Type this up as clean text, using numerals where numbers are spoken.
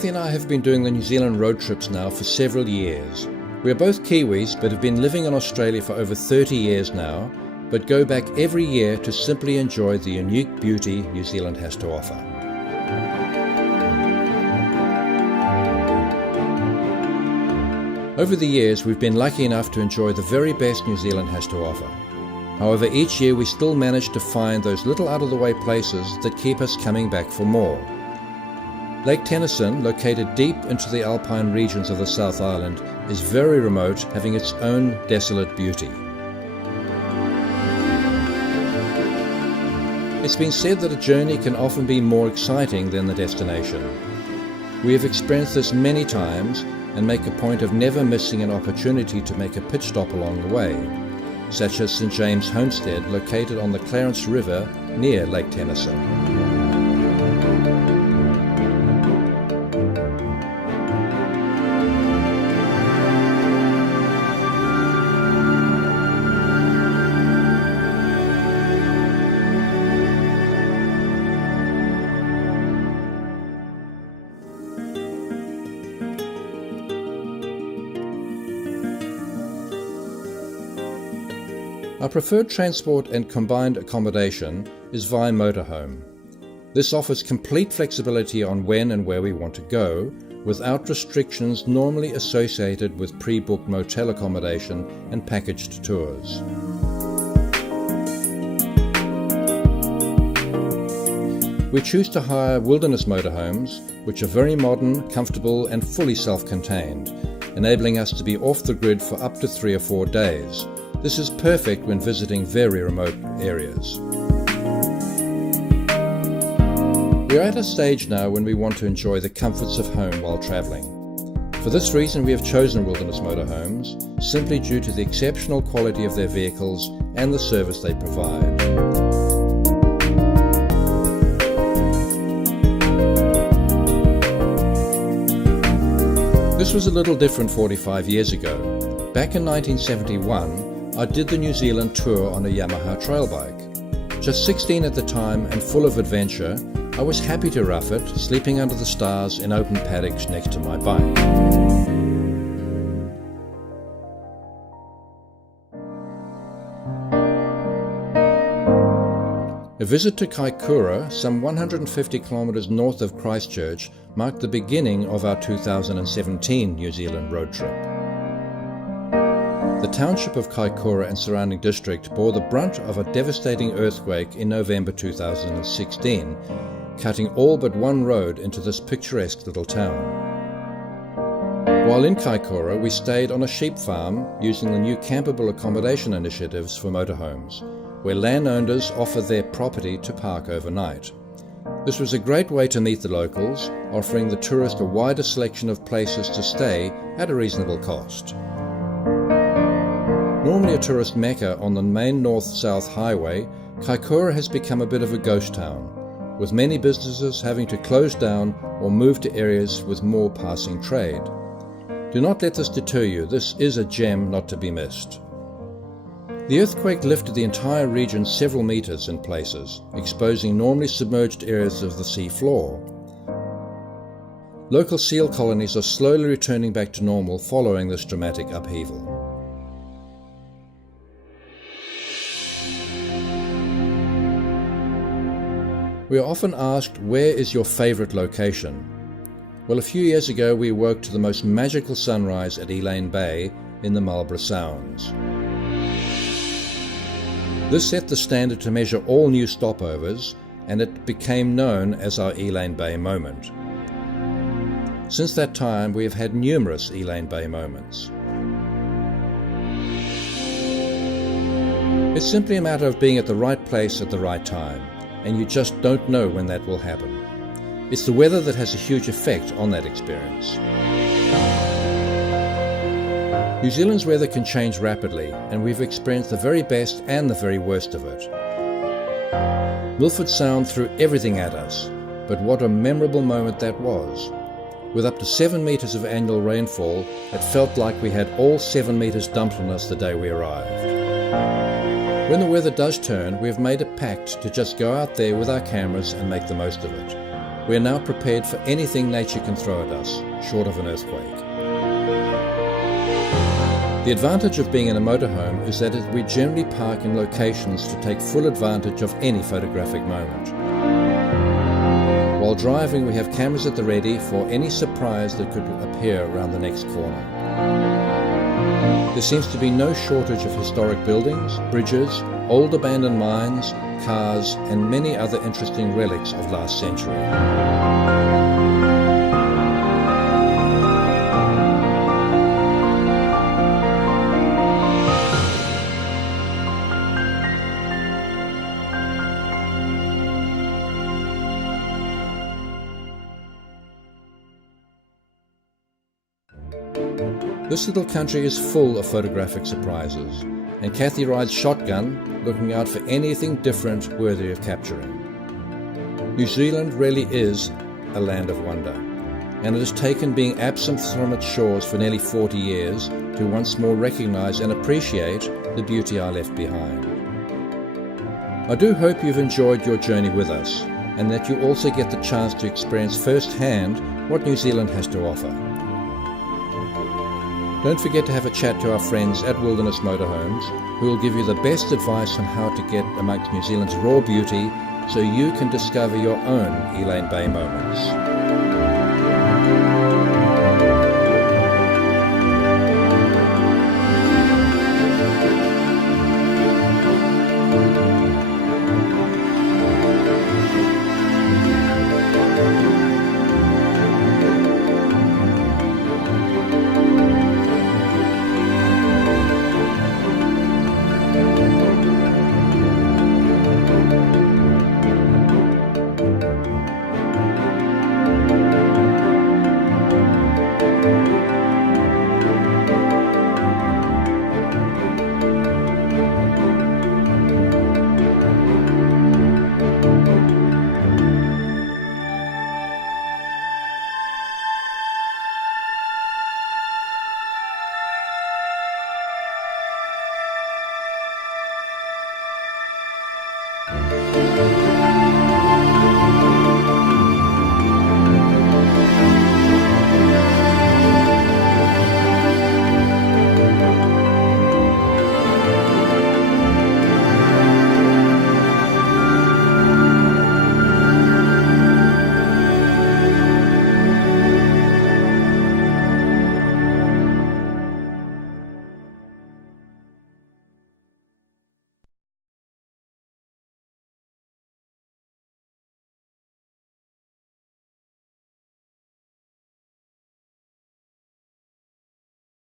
Kathy and I have been doing the New Zealand road trips now for several years. We are both Kiwis but have been living in Australia for over 30 years now, but go back every year to simply enjoy the unique beauty New Zealand has to offer. Over the years, we've been lucky enough to enjoy the very best New Zealand has to offer. However, each year we still manage to find those little out-of-the-way places that keep us coming back for more. Lake Tennyson, located deep into the alpine regions of the South Island, is very remote, having its own desolate beauty. It's been said that a journey can often be more exciting than the destination. We have experienced this many times and make a point of never missing an opportunity to make a pit stop along the way, such as St James Homestead, located on the Clarence River near Lake Tennyson. Our preferred transport and combined accommodation is via motorhome. This offers complete flexibility on when and where we want to go, without restrictions normally associated with pre-booked motel accommodation and packaged tours. We choose to hire wilderness motorhomes, which are very modern, comfortable and fully self-contained, enabling us to be off the grid for up to 3 or 4 days. This is perfect when visiting very remote areas. We are at a stage now when we want to enjoy the comforts of home while travelling. For this reason we have chosen wilderness motorhomes, simply due to the exceptional quality of their vehicles and the service they provide. This was a little different 45 years ago. Back in 1971, I did the New Zealand tour on a Yamaha trail bike. Just 16 at the time and full of adventure, I was happy to rough it, sleeping under the stars in open paddocks next to my bike. A visit to Kaikoura, some 150 kilometres north of Christchurch, marked the beginning of our 2017 New Zealand road trip. The township of Kaikoura and surrounding district bore the brunt of a devastating earthquake in November 2016, cutting all but one road into this picturesque little town. While in Kaikoura, we stayed on a sheep farm using the new campable accommodation initiatives for motorhomes, where landowners offer their property to park overnight. This was a great way to meet the locals, offering the tourist a wider selection of places to stay at a reasonable cost. Normally a tourist mecca on the main north-south highway, Kaikoura has become a bit of a ghost town, with many businesses having to close down or move to areas with more passing trade. Do not let this deter you, this is a gem not to be missed. The earthquake lifted the entire region several meters in places, exposing normally submerged areas of the sea floor. Local seal colonies are slowly returning back to normal following this dramatic upheaval. We are often asked, where is your favourite location? Well, a few years ago we woke to the most magical sunrise at Elaine Bay in the Marlborough Sounds. This set the standard to measure all new stopovers, and it became known as our Elaine Bay moment. Since that time we have had numerous Elaine Bay moments. It's simply a matter of being at the right place at the right time, and you just don't know when that will happen. It's the weather that has a huge effect on that experience. New Zealand's weather can change rapidly, and we've experienced the very best and the very worst of it. Milford Sound threw everything at us, but what a memorable moment that was. With up to 7 metres of annual rainfall, it felt like we had all 7 metres dumped on us the day we arrived. When the weather does turn, we have made a pact to just go out there with our cameras and make the most of it. We are now prepared for anything nature can throw at us, short of an earthquake. The advantage of being in a motorhome is that we generally park in locations to take full advantage of any photographic moment. While driving, we have cameras at the ready for any surprise that could appear around the next corner. There seems to be no shortage of historic buildings, bridges, old abandoned mines, cars, and many other interesting relics of last century. This little country is full of photographic surprises, and Kathy rides shotgun, looking out for anything different worthy of capturing. New Zealand really is a land of wonder, and it has taken being absent from its shores for nearly 40 years to once more recognise and appreciate the beauty I left behind. I do hope you've enjoyed your journey with us, and that you also get the chance to experience firsthand what New Zealand has to offer. Don't forget to have a chat to our friends at Wilderness Motorhomes, who will give you the best advice on how to get amongst New Zealand's raw beauty so you can discover your own Elaine Bay moments.